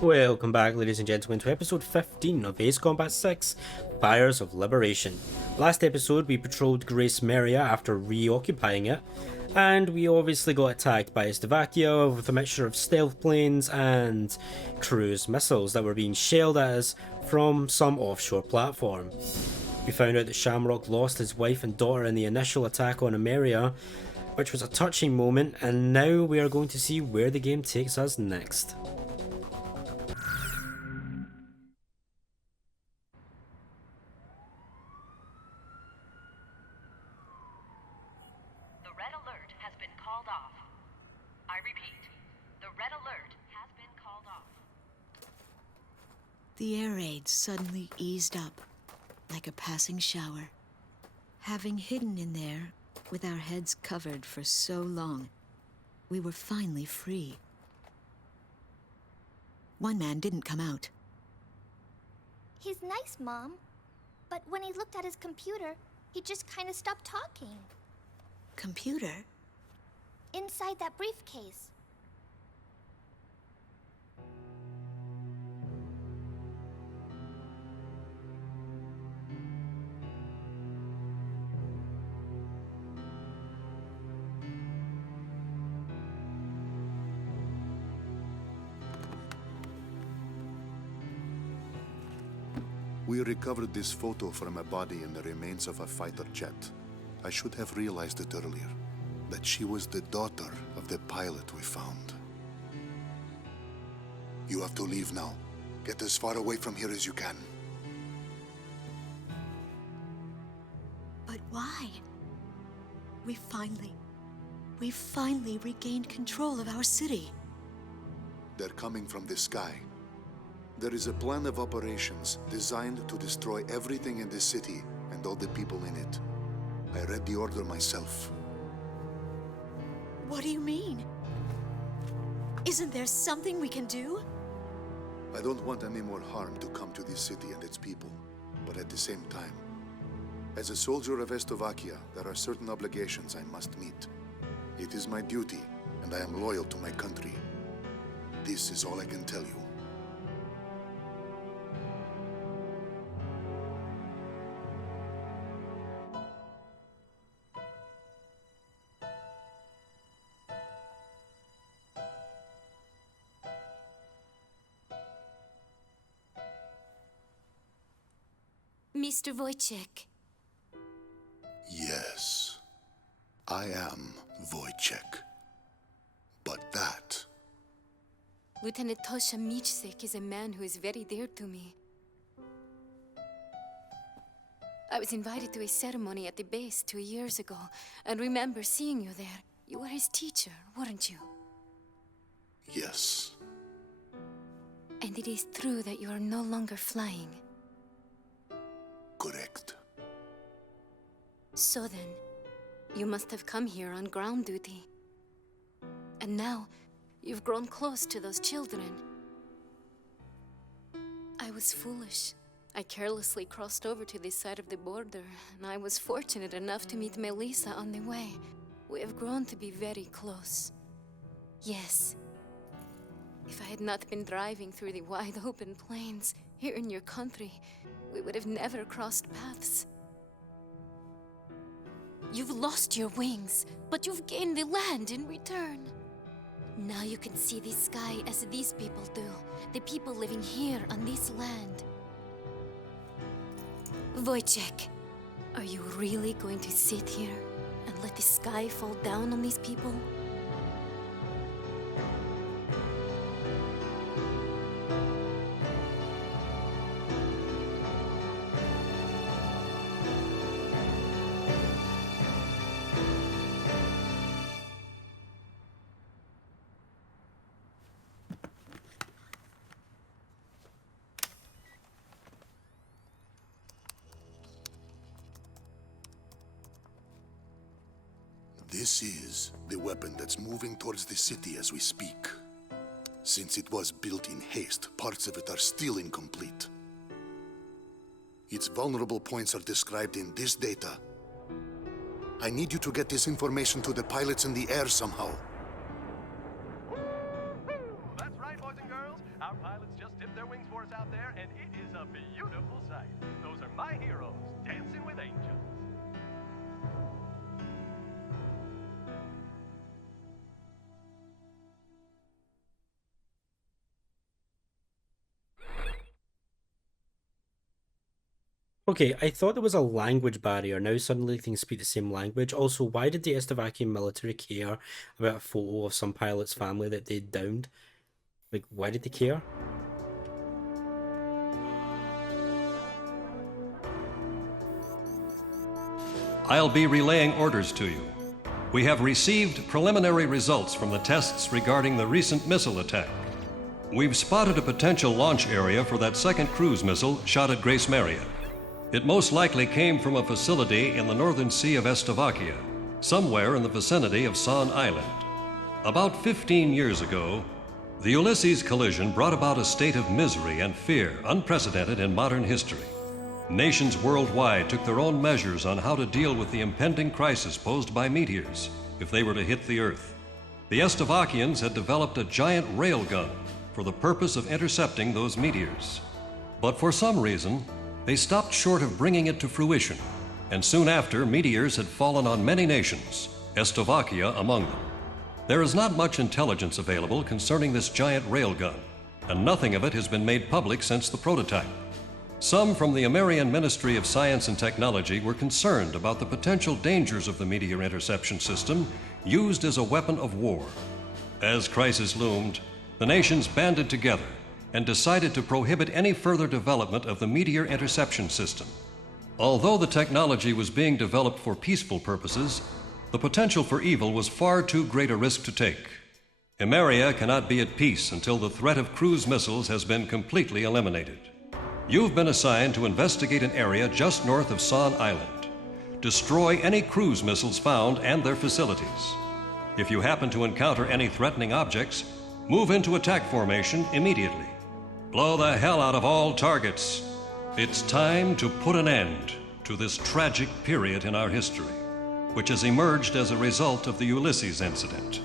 Welcome back, ladies and gentlemen, to episode 15 of Ace Combat 6, Fires of Liberation. Last episode, we patrolled Grace Maria after reoccupying it, and we obviously got attacked by Slovakia with a mixture of stealth planes and cruise missiles that were being shelled at us from some offshore platform. We found out that Shamrock lost his wife and daughter in the initial attack on Ameria, which was a touching moment, and now we are going to see where the game takes us next. The air raid suddenly eased up, like a passing shower. Having hidden in there, with our heads covered for so long, we were finally free. One man didn't come out. He's nice, Mom. But when he looked at his computer, he just kind of stopped talking. Computer? Inside that briefcase. We recovered this photo from a body in the remains of a fighter jet. I should have realized it earlier, that she was the daughter of the pilot we found. You have to leave now. Get as far away from here as you can. But why? We finally regained control of our city. They're coming from the sky. There is a plan of operations designed to destroy everything in this city and all the people in it. I read the order myself. What do you mean? Isn't there something we can do? I don't want any more harm to come to this city and its people, but at the same time, as a soldier of Slovakia, there are certain obligations I must meet. It is my duty, and I am loyal to my country. This is all I can tell you. Mr. Wojciech. Yes, I am Wojciech. But that... Lieutenant Tosha Michsik is a man who is very dear to me. I was invited to a ceremony at the base 2 years ago, and remember seeing you there. You were his teacher, weren't you? Yes. And it is true that you are no longer flying. Correct. So then, you must have come here on ground duty. And now, you've grown close to those children. I was foolish. I carelessly crossed over to this side of the border, and I was fortunate enough to meet Melissa on the way. We have grown to be very close. Yes. If I had not been driving through the wide open plains here in your country, we would have never crossed paths. You've lost your wings, but you've gained the land in return. Now you can see the sky as these people do, the people living here on this land. Wojciech, are you really going to sit here and let the sky fall down on these people? This is the weapon that's moving towards the city as we speak. Since it was built in haste, parts of it are still incomplete. Its vulnerable points are described in this data. I need you to get this information to the pilots in the air somehow. That's right, boys and girls. Our pilots just dipped their wings for us out there, and it is a beautiful sight. Those are my heroes, dancing with angels. Okay, I thought there was a language barrier. Now suddenly things speak the same language. Also, why did the Estavakian military care about a photo of some pilot's family that they downed? Like, why did they care? I'll be relaying orders to you. We have received preliminary results from the tests regarding the recent missile attack. We've spotted a potential launch area for that second cruise missile shot at Grace Maria. It most likely came from a facility in the northern sea of Estavakia, somewhere in the vicinity of San Island. About 15 years ago, the Ulysses collision brought about a state of misery and fear unprecedented in modern history. Nations worldwide took their own measures on how to deal with the impending crisis posed by meteors if they were to hit the Earth. The Estavakians had developed a giant railgun for the purpose of intercepting those meteors. But for some reason, they stopped short of bringing it to fruition, and soon after, meteors had fallen on many nations, Estavakia among them. There is not much intelligence available concerning this giant railgun, and nothing of it has been made public since the prototype. Some from the Amerian Ministry of Science and Technology were concerned about the potential dangers of the meteor interception system used as a weapon of war. As crisis loomed, the nations banded together and decided to prohibit any further development of the meteor interception system. Although the technology was being developed for peaceful purposes, the potential for evil was far too great a risk to take. Emeria cannot be at peace until the threat of cruise missiles has been completely eliminated. You've been assigned to investigate an area just north of San Island. Destroy any cruise missiles found and their facilities. If you happen to encounter any threatening objects, move into attack formation immediately. Blow the hell out of all targets. It's time to put an end to this tragic period in our history, which has emerged as a result of the Ulysses incident.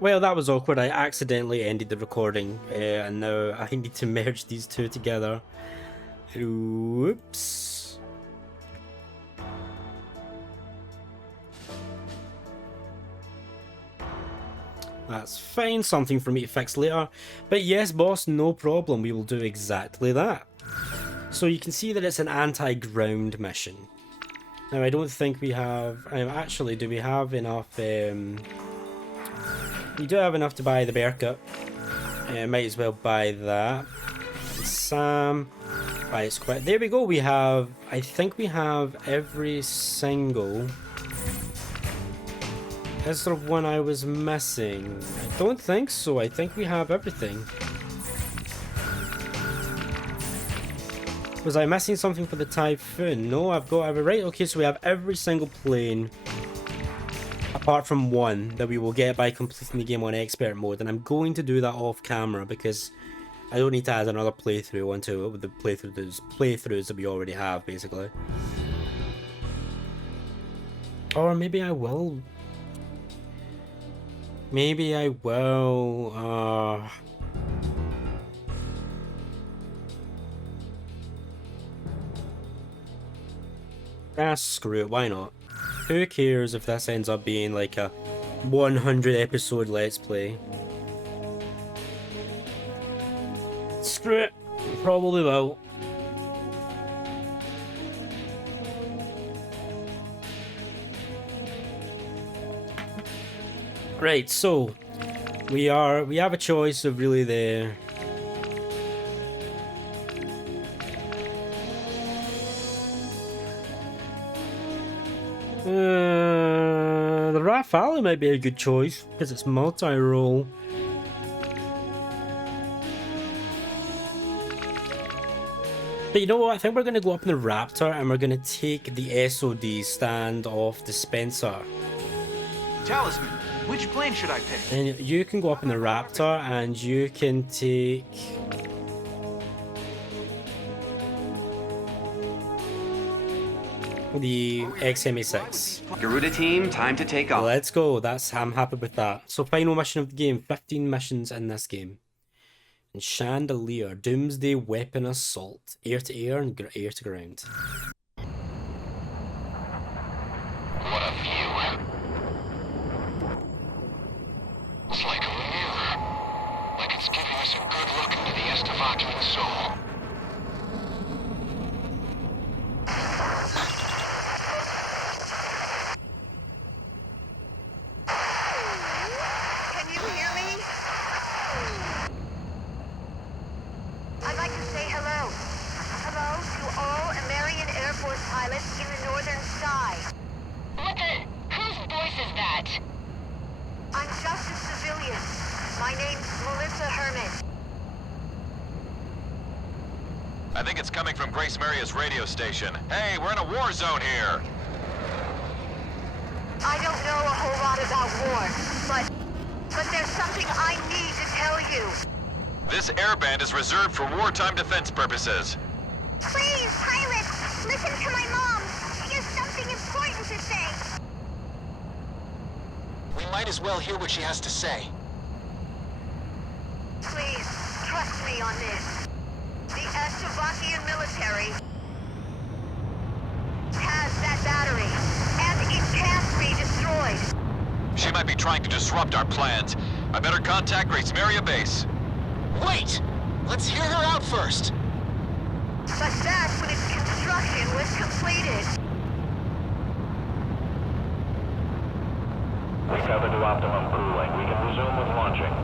Well, that was awkward. I accidentally ended the recording, and now I need to merge these two together. Oops. That's fine, something for me to fix later. But yes, boss, no problem. We will do exactly that. So you can see that it's an anti-ground mission. Now, I don't think we have... actually, do we have enough... We do have enough to buy the Berkut. Might as well buy that. Sam. Buy it quick. There we go. We have... I think we have every single... Is there one I was missing? I don't think so. I think we have everything. Was I missing something for the Typhoon? No, I've got every... Right, okay, so we have every single plane apart from one that we will get by completing the game on expert mode, and I'm going to do that off camera because I don't need to add another playthrough onto the playthroughs that we already have, basically. Or maybe I will... Maybe I will, screw it, why not? Who cares if this ends up being like a 100 episode Let's Play? Screw it, probably will. Right, so we have a choice of really the Rafale might be a good choice because it's multi-role. But you know what? I think we're going to go up in the Raptor and we're going to take the SOD stand off the Spencer. Talisman, which plane should I pick? And you can go up in the Raptor and you can take... the XMA6. Garuda team, time to take off. Let's go. I'm happy with that. So final mission of the game. 15 missions in this game. And Chandelier, Doomsday Weapon Assault. Air to air and air to ground. What a view. It's like a mirror. Like it's giving us a good look into the Estavakian soul. Can you hear me? I'd like to say hello. Hello to all American Air Force pilots in the northern sky. Whose voice is that? I'm just a civilian. My name's Melissa Herman. I think it's coming from Grace Maria's radio station. Hey, we're in a war zone here. I don't know a whole lot about war, but there's something I need to tell you. This airband is reserved for wartime defense purposes. Please, pilot, listen to my mom. She has something important to say. We might as well hear what she has to say. Please, trust me on this. The Estavakian military has that battery, and it can't be destroyed. She might be trying to disrupt our plans. I better contact Grace Maria base. Wait! Let's hear her out first. But that's when its construction was completed. Recover to optimum cooling. We can resume with launching.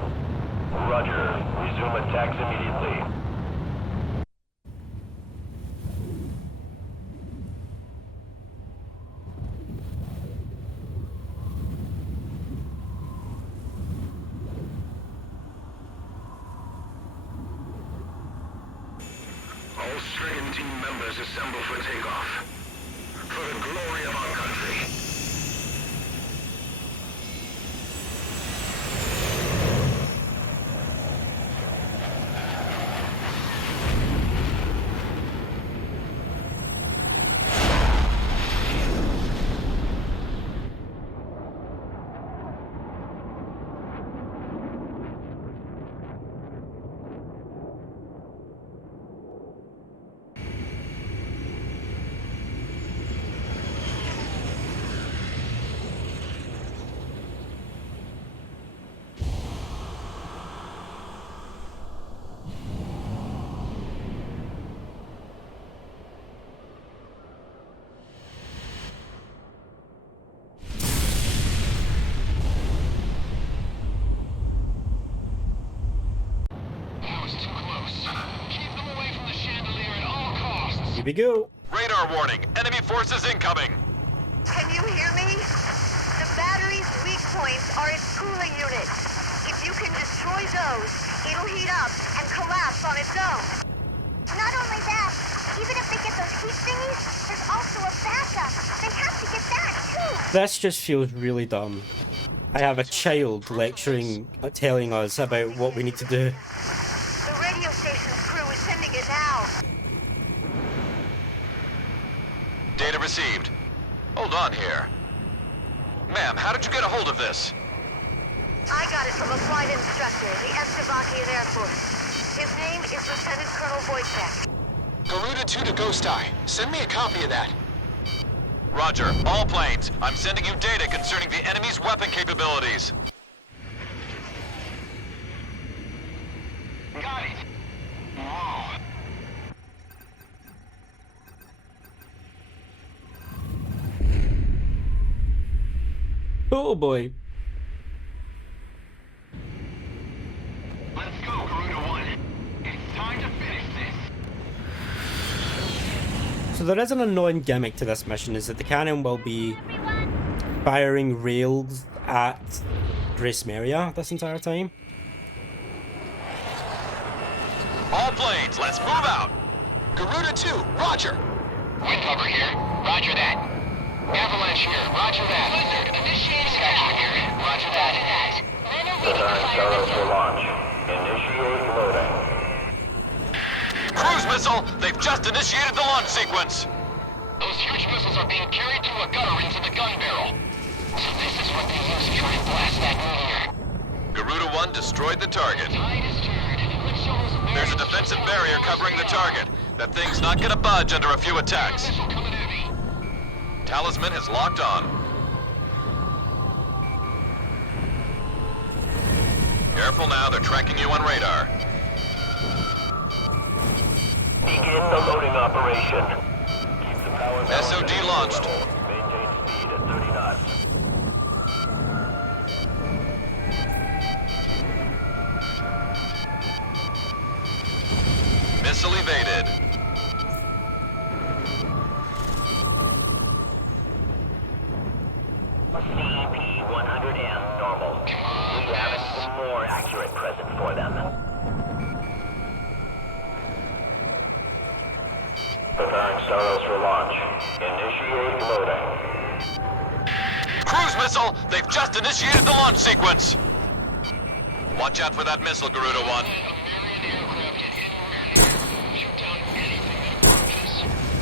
Roger. Resume attacks immediately. All stricken team members assemble for takeoff. For the glory of our country. Here we go. Radar warning. Enemy forces incoming. Can you hear me? The battery's weak points are its cooling units. If you can destroy those, it'll heat up and collapse on its own. Not only that, even if they get those heat thingies, there's also a backup. They have to get that, too. This just feels really dumb. I have a child lecturing, telling us about what we need to do. The radio station's crew is sending it now. Data received. Hold on here. Ma'am, how did you get a hold of this? I got it from a flight instructor, the Estavakian Air Force. His name is Lieutenant Colonel Wojtek. Garuda 2 to Ghost Eye. Send me a copy of that. Roger. All planes. I'm sending you data concerning the enemy's weapon capabilities. Got it. Whoa. Oh boy. Let's go, Garuda 1. It's time to finish this. So there is an annoying gimmick to this mission, is that the cannon will be firing rails at Grace Maria this entire time. All planes, let's move out. Garuda 2, roger. Wind cover here. Roger that. Avalanche here, roger that. Blizzard, initiating Skytrack here, roger that. Design startup for launch. Initiate loading. Cruise missile, they've just initiated the launch sequence. Those Large missiles are being carried through a gutter into the gun barrel. So this is what they use to try and blast that meteor. Garuda 1 destroyed the target. There's a defensive barrier covering the target. That thing's not gonna budge under a few attacks. Talisman has locked on. Careful now, they're tracking you on radar. Begin the loading operation. Keep the power SOD launched. Maintain speed at 30 knots. Missile evaded. CP-100M normal. We have an even more accurate present for them. Preparing Staros for launch. Initiate loading. Cruise missile! They've just initiated the launch sequence! Watch out for that missile, Garuda 1.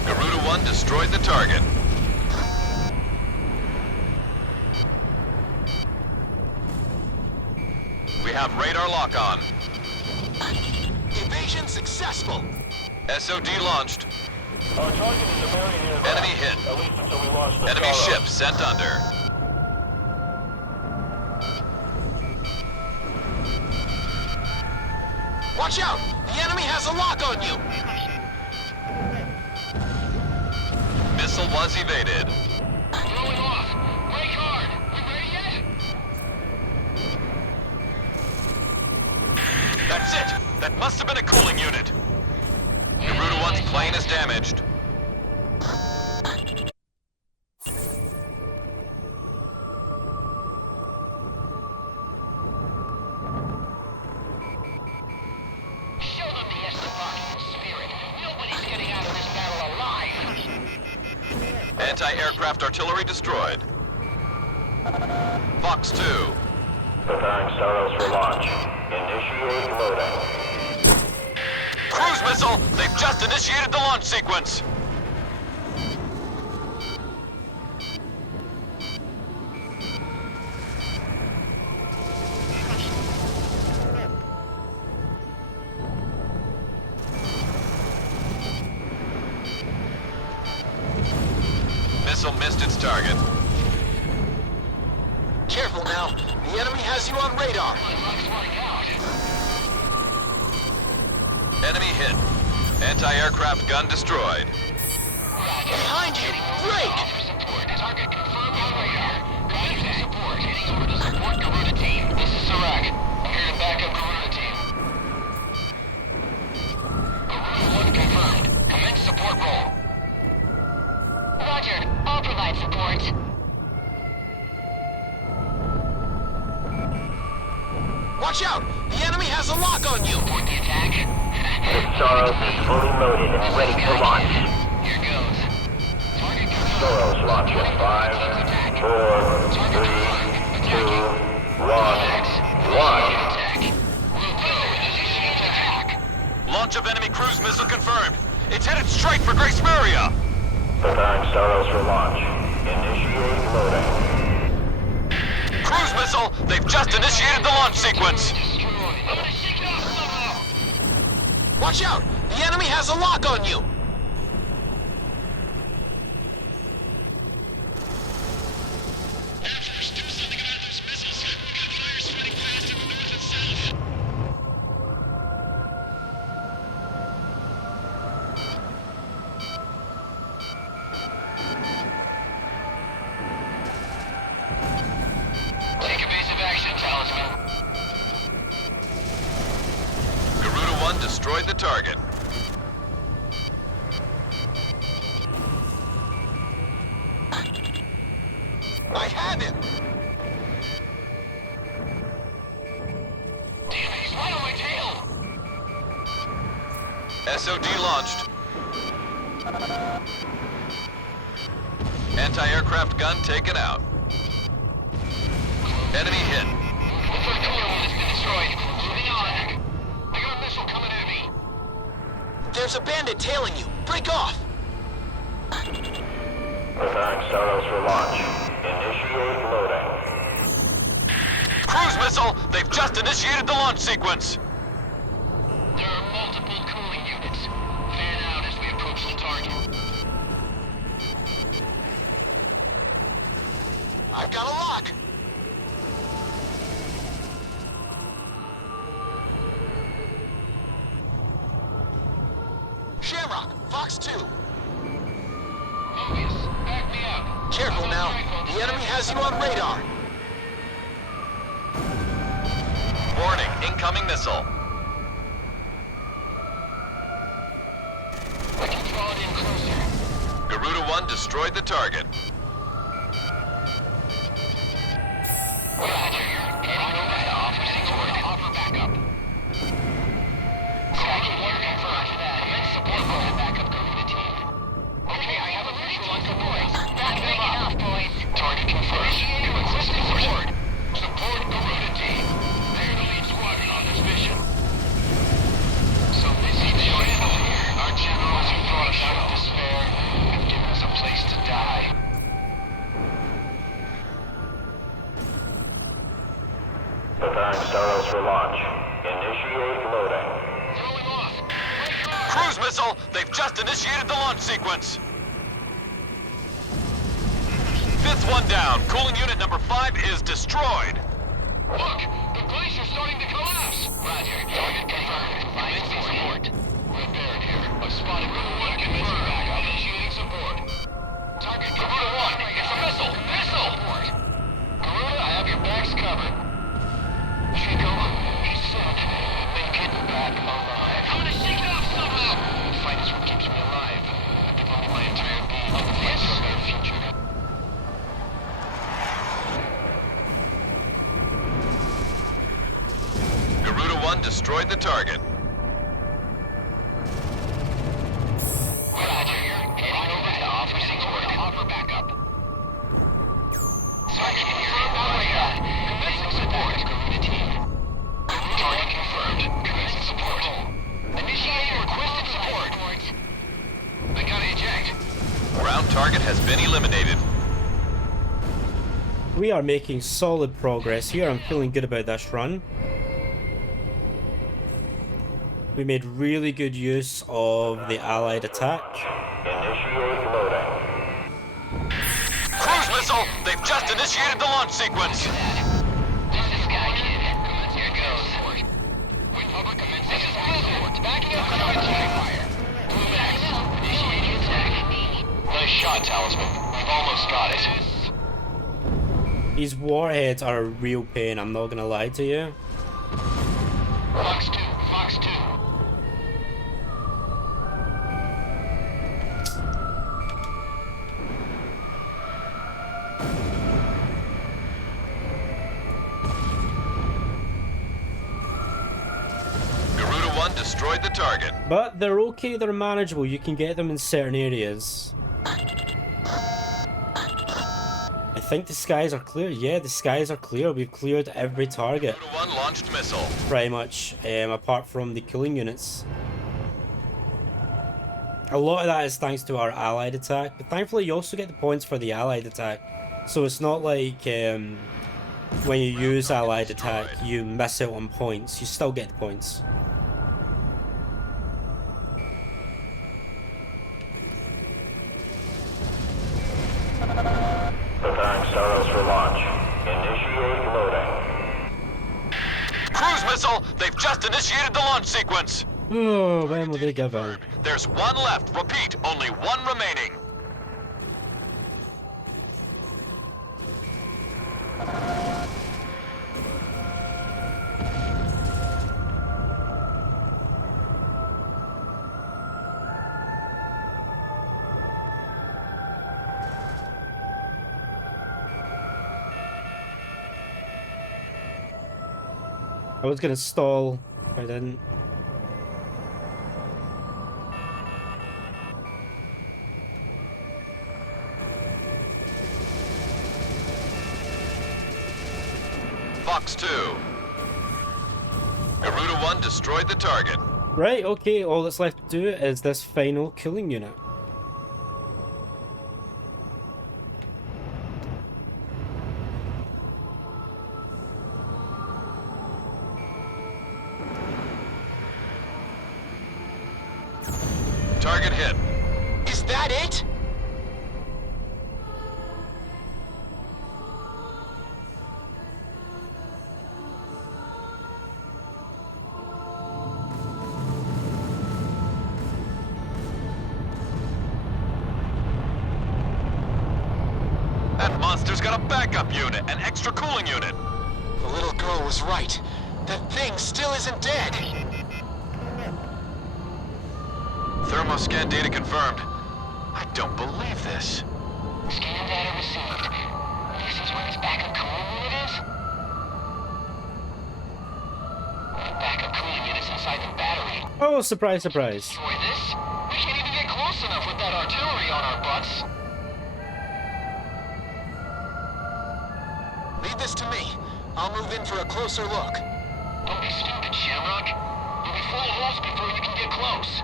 Garuda 1 destroyed the target. We have radar lock on. Evasion successful. SOD launched. Our target is a very nearby. Enemy hit. At least until we launch the Enemy Staros. ship sent under. Watch out! The enemy has a lock on you! Missile was evaded. Throwing off! Brake hard! We ready yet? That's it! That must have been a cooling unit. Garuda 1's plane is damaged. Show them the Esteban spirit. Nobody's getting out of this battle alive! Anti-aircraft artillery destroyed. Fox 2. Preparing Staros for launch. Initiate loading. Cruise missile! They've just initiated the launch sequence! Missile missed its target. Careful now. The enemy has you on radar. Enemy hit. Anti-aircraft gun destroyed. Behind you! Brake! Target confirmed on radar. Roger that. Support. Heading over to support Garuda team. This is Sirach. I'm here to back up Garuda team. Garuda 1 confirmed. Commence support roll. Roger. I'll provide support. Watch out! The enemy has a lock on you! Support the attack. The Staros is fully loaded and ready for launch. Here goes. Target confirmed. Staros launch in 5, 4, 3, 2, 1, launch. Launch of enemy cruise missile confirmed. It's headed straight for Grace Maria. Preparing Staros for launch. Initiate loading. Cruise missile! They've just initiated the launch sequence! Watch out! The enemy has a lock on you! Take evasive action, Talisman. Garuda 1 destroyed the target. I have him! Damn it, he's right on my tail! SOD launched. Anti-aircraft gun taken out. Enemy hit. The third corner one has been destroyed. Moving on. I got a missile coming at me. There's a bandit tailing you. Break off! Preparing Staros for launch. Initiate loading. Cruise missile! They've just initiated the launch sequence! There are multiple cooling units. Fan out as we approach the target. I've got a lock! Shamrock, Fox 2. Mobius, back me up. Careful now. The enemy has you on radar. Warning, incoming missile. I can draw it in closer. Garuda 1 destroyed the target. Roger. Heading over to offer support. Offer backup. Second word confirmed. Commence support mode to backup Garuda team. Okay, I have a visual on support. Back them up, boys. Target confirmed. Initiating requesting support. Support Garuda team. They're the lead squadron on this mission. So busy joining us here. Our generals have brought us out of despair and given us a place to die. Preparing Staros for launch. Initiate loading. Throwing off. Cruise missile! They've just initiated the launch sequence! Fifth one down. Cooling unit number 5 is destroyed. Look! The glacier's starting to collapse! Roger. Target confirmed. Commencing support. We're buried here. I've spotted Garuda 1 commencing backup. Initiating support. Target Garuda 1. It's a missile! Missile! Garuda, I have your backs covered. Chico, he said, make it back alive. I'm gonna shake it off somehow! The fight is what keeps me alive. I've devoted my entire being to the fight for a better future. Garuda 1 destroyed the target. Roger. Heading over to offer support. Offer backup. Sergeant, confirmed on radar. Commencing support. Garuda team. Target confirmed. Commencing support. Initiating requested support. I gotta eject. Ground target has been eliminated. We are making solid progress here. I'm feeling good about this run. We made really good use of the allied attack. Initiate loading. Cruise missile! They've just initiated the launch sequence! This is Sky Kid. Here goes. Republic commencing. This is Blizzard. Backing up Garuda team. Blue Max. Initiating attack. Nice shot, Talisman. We've almost got it. These warheads are a real pain, I'm not gonna lie to you. Fox 2. Fox 2. Garuda 1 destroyed the target. But they're okay, they're manageable, you can get them in certain areas. I think the skies are clear. Yeah, the skies are clear. We've cleared every target. Garuda 1 launched missile. Pretty much, apart from the killing units. A lot of that is thanks to our allied attack, but thankfully you also get the points for the allied attack. So it's not like when you use allied attack, you miss out on points. You still get the points. Preparing Staros for launch. Initiate loading. Cruise missile! They've just initiated the launch sequence! Oh, when will they give out? There's one left. Repeat, only one remaining. I was gonna stall, but I didn't. Fox 2. Garuda 1 destroyed the target. Right, okay, all that's left to do is this final killing unit. get hit. Is that it? That monster's got a backup unit, an extra cooling unit. The little girl was right. That thing still isn't dead. Thermoscan data confirmed. I don't believe this. Scan data received. This is where its backup cooling unit is? The backup cooling unit's inside the battery. Oh, surprise, surprise. Destroy this? We can't even get close enough with that artillery on our butts. Leave this to me. I'll move in for a closer look. Don't be stupid, Shamrock. You'll be full of holes before you can get close.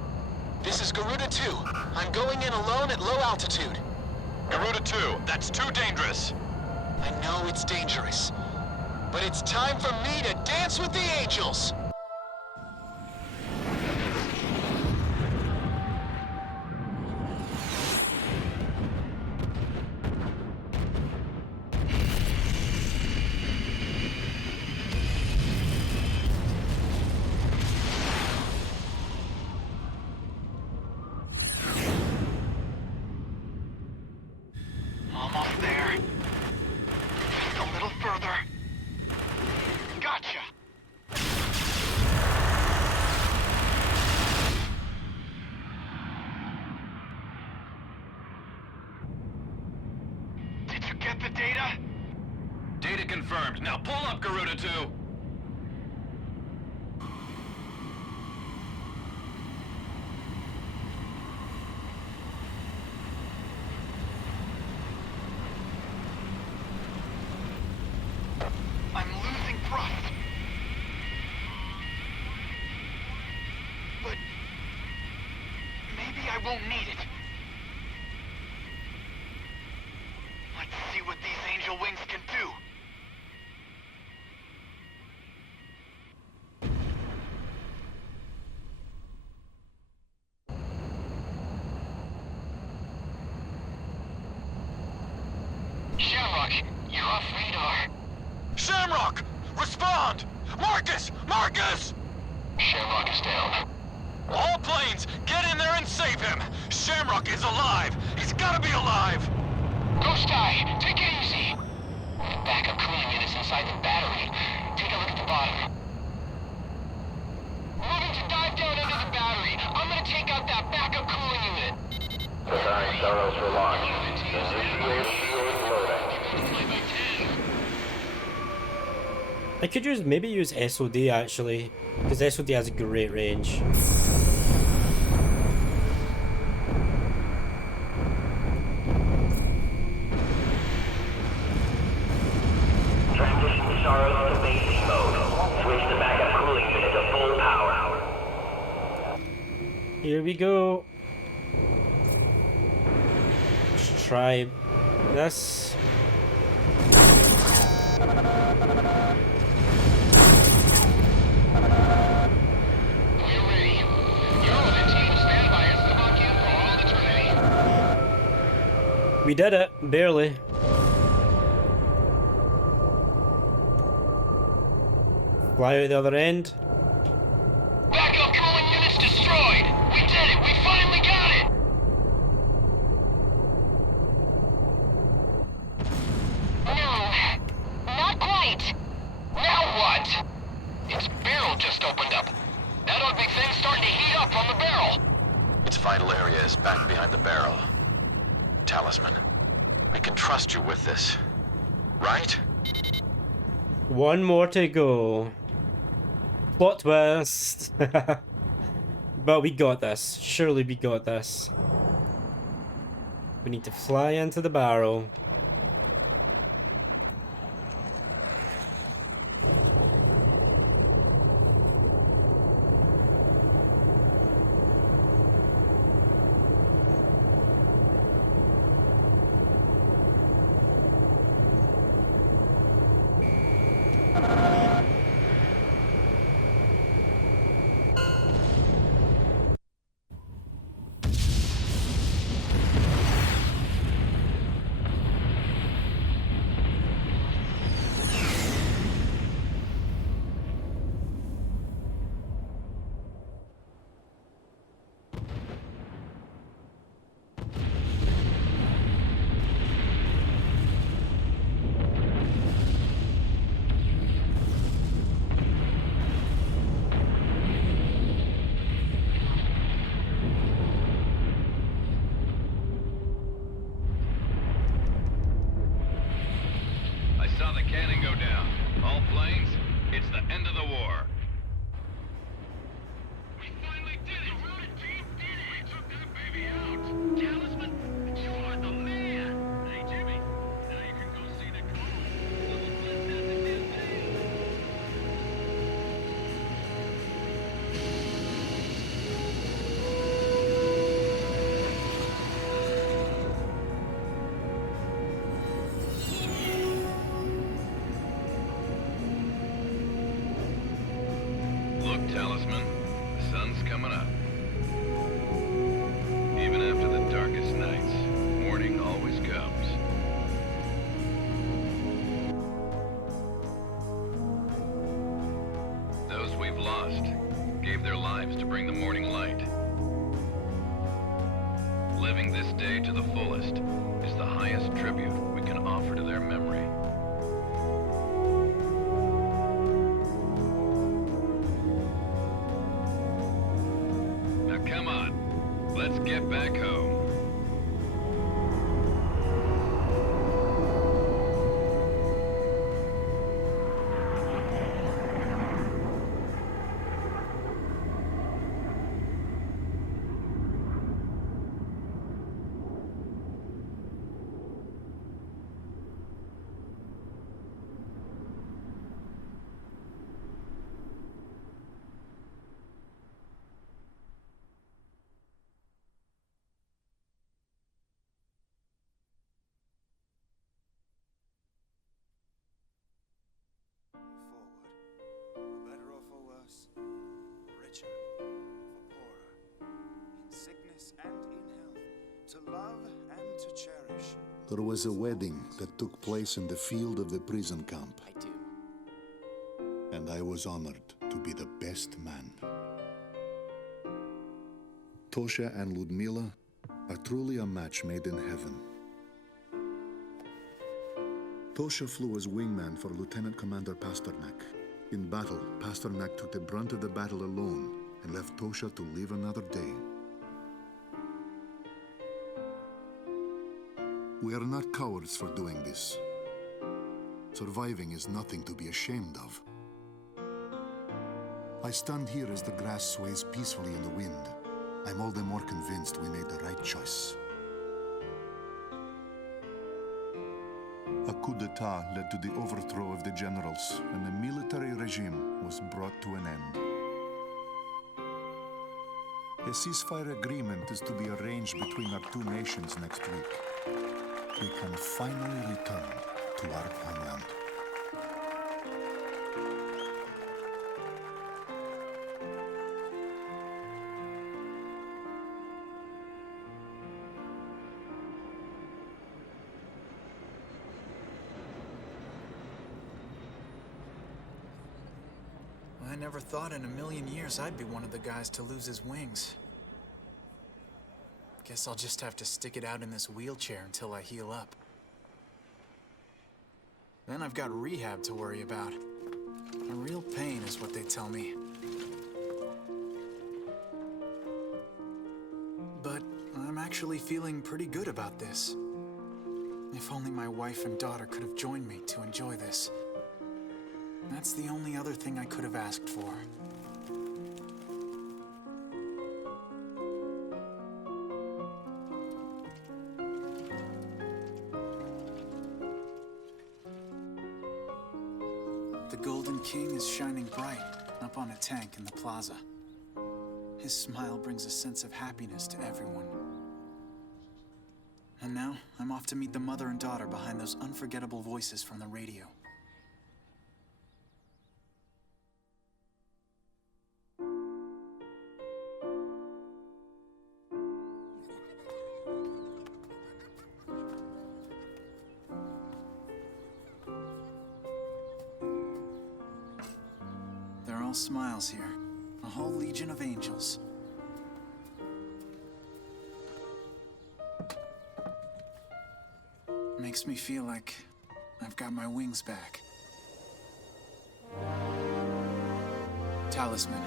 This is Garuda 2. I'm going in alone at low altitude. Garuda 2, that's too dangerous. I know it's dangerous, but it's time for me to dance with the angels. Almost there. Just a little further. Gotcha! Did you get the data? Data confirmed. Now pull up, Garuda 2. I'm losing thrust. But maybe I won't need it. Let's see what these angel wings can do. Shamrock, you're off radar. Shamrock! Respond! Marcus! Marcus! Shamrock is down. All planes, get in there and save him! Shamrock is alive! He's gotta be alive! Ghost Eye, take it easy. The backup cooling unit's inside the battery. Take a look at the bottom. Moving to dive down under the battery. I'm gonna take out that backup cooling unit. Preparing Saros for launch. Initiate loading. I could maybe use SOD actually, because SOD has a great range. Transition Saros to basic mode. Switch the backup cooling unit to full power. Here we go. Let's try this. We did it, barely. Fly out the other end. Backup cooling unit's destroyed! We did it! We finally got it! No, not quite. Now what? Its barrel just opened up. That ugly thing's starting to heat up on the barrel. Its vital area is back behind the barrel. Talisman, we can trust you with this, right? One more to go. Plot twist. But we got this. Surely we got this. We need to fly into the barrel. Look, Talisman, the sun's coming up. Even after the darkest nights, morning always comes. Those we've lost gave their lives to bring the morning light. Living this day to the fullest is the highest tribute we can offer to their memory. Now come on, let's get back home. There was a wedding that took place in the field of the prison camp. I do. And I was honored to be the best man. Tosha and Ludmila are truly a match made in heaven. Tosha flew as wingman for Lieutenant Commander Pasternak. In battle, Pasternak took the brunt of the battle alone and left Tosha to live another day. We are not cowards for doing this. Surviving is nothing to be ashamed of. I stand here as the grass sways peacefully in the wind. I'm all the more convinced we made the right choice. A coup d'etat led to the overthrow of the generals, and the military regime was brought to an end. A ceasefire agreement is to be arranged between our two nations next week. We can finally return to our homeland. I never thought in a million years I'd be one of the guys to lose his wings. Guess I'll just have to stick it out in this wheelchair until I heal up. Then I've got rehab to worry about. A real pain is what they tell me. But I'm actually feeling pretty good about this. If only my wife and daughter could have joined me to enjoy this. That's the only other thing I could have asked for. The Golden King is shining bright up on a tank in the plaza. His smile brings a sense of happiness to everyone. And now, I'm off to meet the mother and daughter behind those unforgettable voices from the radio. They're all smiles here. A whole legion of angels. Makes me feel like I've got my wings back. Talisman.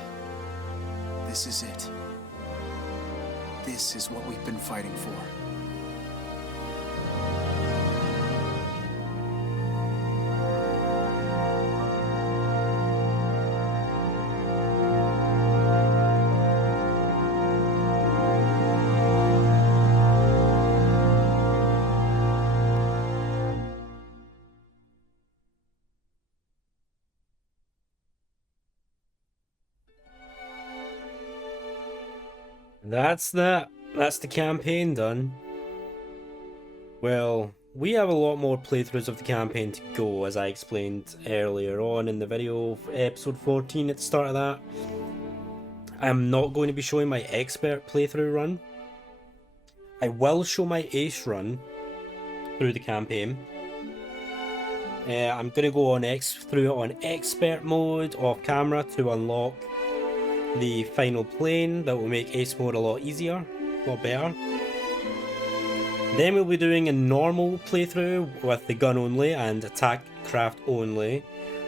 This is it. This is what we've been fighting for. That's that. That's the campaign done. Well, we have a lot more playthroughs of the campaign to go, as I explained earlier on in the video, episode 14 at the start of that. I'm not going to be showing my expert playthrough run. I will show my ace run through the campaign. I'm going to go on through it on expert mode off camera to unlock the final plane that will make ace mode a lot easier, a lot better. Then we'll be doing a normal playthrough with the gun only and attack craft only.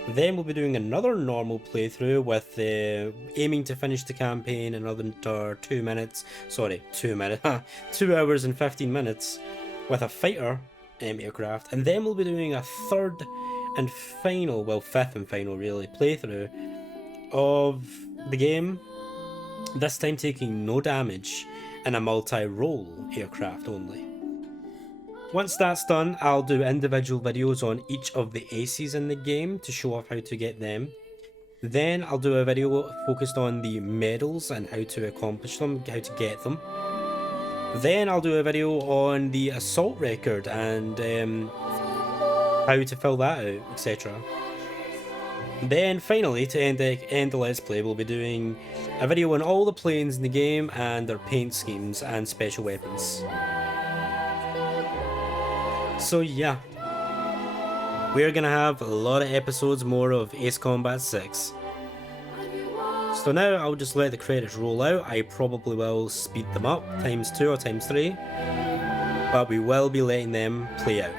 Then we'll be doing another normal playthrough with aiming to finish the campaign in another 2 minutes. Sorry, 2 minutes. 2 hours and 15 minutes with a fighter aircraft. And then we'll be doing a third and final, well, fifth and final really, playthrough of the game. This time taking no damage in a multi-role aircraft only. Once that's done, I'll do individual videos on each of the aces in the game to show off how to get them. Then I'll do a video focused on the medals and how to accomplish them, how to get them. Then I'll do a video on the assault record and how to fill that out, etc. Then finally, to end the Let's Play, we'll be doing a video on all the planes in the game and their paint schemes and special weapons. So yeah, we're gonna have a lot of episodes more of Ace Combat 6. So now I'll just let the credits roll out. I probably will speed them up, ×2 or ×3, but we will be letting them play out.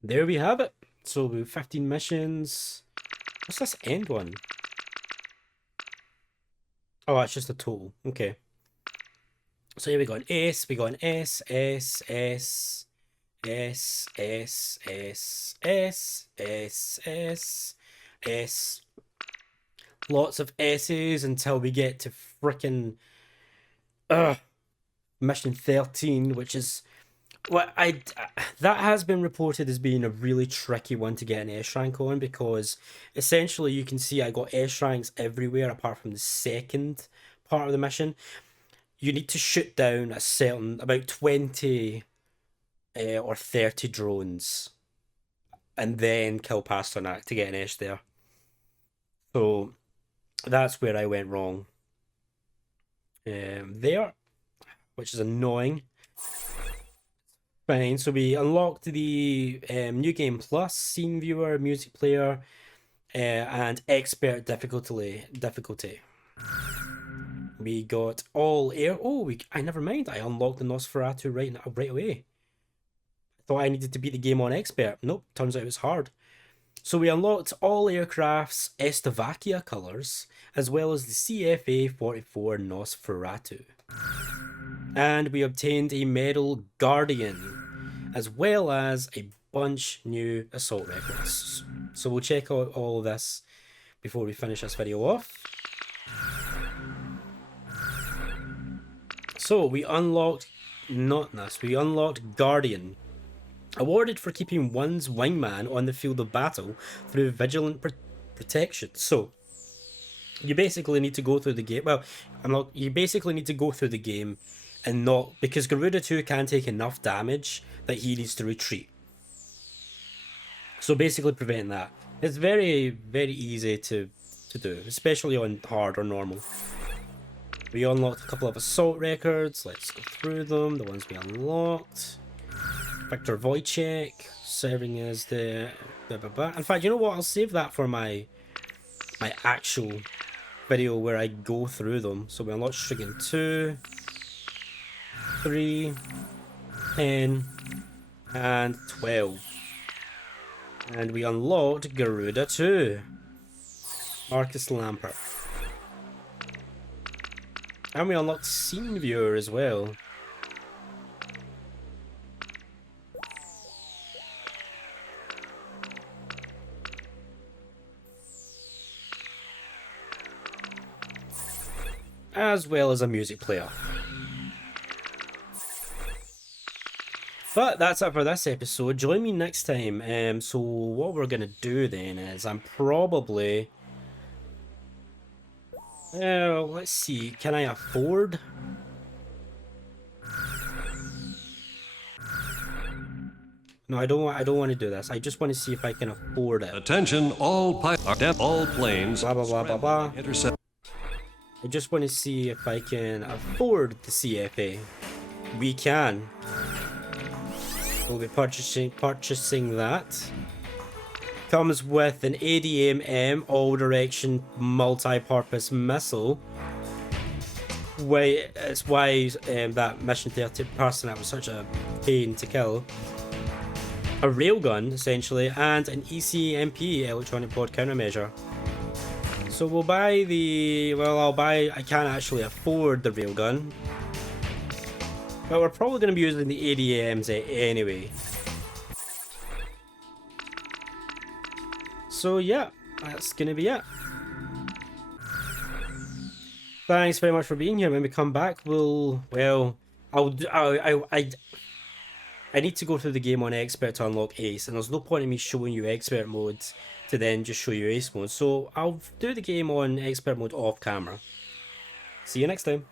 There we have it. So we have 15 missions. What's this end one? Oh, it's just a total. Okay. So here we got an S, we got an S, S, S, S, S, S, S, S, S, S. Lots of S's until we get to frickin' mission 13, which is well, that has been reported as being a really tricky one to get an S rank on, because essentially you can see I got S ranks everywhere apart from the second part of the mission. You need to shoot down a certain about 20 or 30 drones and then kill Pasternak to get an S there. So that's where I went wrong there, which is annoying. Fine, so we unlocked the New Game Plus, Scene Viewer, Music Player, and Expert difficulty. We got all air. Oh, I never mind. I unlocked the Nosferatu right away. I thought I needed to beat the game on Expert. Nope, turns out it was hard. So we unlocked all aircraft's Slovakia colours, as well as the CFA-44 Nosferatu. And we obtained a medal Guardian, as well as a bunch new assault records. So we'll check out all of this before we finish this video off. So we unlocked, we unlocked Guardian. Awarded for keeping one's wingman on the field of battle through vigilant protection. So you basically need to go through the game. Well, you basically need to go through the game and not, because Garuda 2 can take enough damage that he needs to retreat. So basically prevent that. It's very, very easy to do, especially on hard or normal. We unlocked a couple of assault records. Let's go through them, the ones we unlocked. Victor Wojciech serving as the... In fact, you know what? I'll save that for my actual video where I go through them. So we unlock Stricken 2, 3, 10, and 12. And we unlocked Garuda 2. Marcus Lampert. And we unlocked Scene Viewer as well. As well as a music player. But that's it for this episode. Join me next time. So what we're gonna do then is I'm probably... let's see. Can I afford? No, I don't want to do this. I just want to see if I can afford it. Attention, all planes. Blah blah blah blah blah. Intercept. I just want to see if I can afford the CFA. We can. We'll be purchasing that. Comes with an ADM-M all-direction multi-purpose missile. It's why that Mission 30 person that was such a pain to kill. A railgun, essentially, and an ECMP, electronic pod countermeasure. So we'll buy the... Well, I can't actually afford the railgun. But we're probably going to be using the ADMs anyway. So yeah, that's going to be it. Thanks very much for being here. When we come back, I need to go through the game on Expert to unlock Ace, and there's no point in me showing you Expert mode to then just show you Ace mode. So I'll do the game on Expert mode off camera. See you next time.